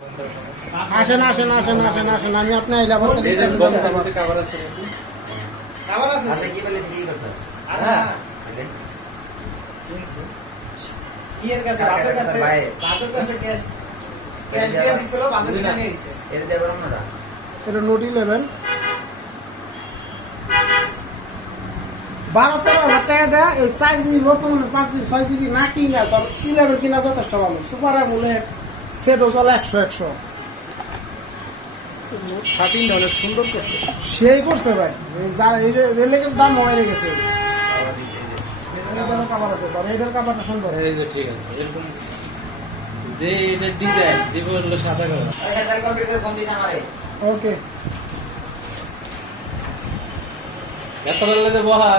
আসেন আসেন আসেন আসেন আসেন আমি আপনি আইলে আবার কভার আছে আচ্ছা কি বলে কি করতে হ্যাঁ কি এর কাছে বাজার কাছে ক্যাশ দিয়ে দিছিল বাজার কিনে নিয়েছে এর দেব না এটা নোট 11 12-13 টাকা দেয় এই 4 জিবি বর্তমানে 5 জিবি 6 জিবি না কিনা তবে 11 কিনা যথেষ্ট ভালো সুপার আমুলেট সেট চলে 100 13 অনেক সুন্দর করছে সেই করছে ভাই এই যে রেলের দাম হয়ে গেছে এটার কাভার আছে তবে এটার কাভারটা সুন্দর এই যে ঠিক আছে এরকম যে এটা ডিজাইন দিব হলো সাদা কালার আচ্ছা তাই কম্পিউটার ফোন দিন আমারে ওকে এত বেলা বহা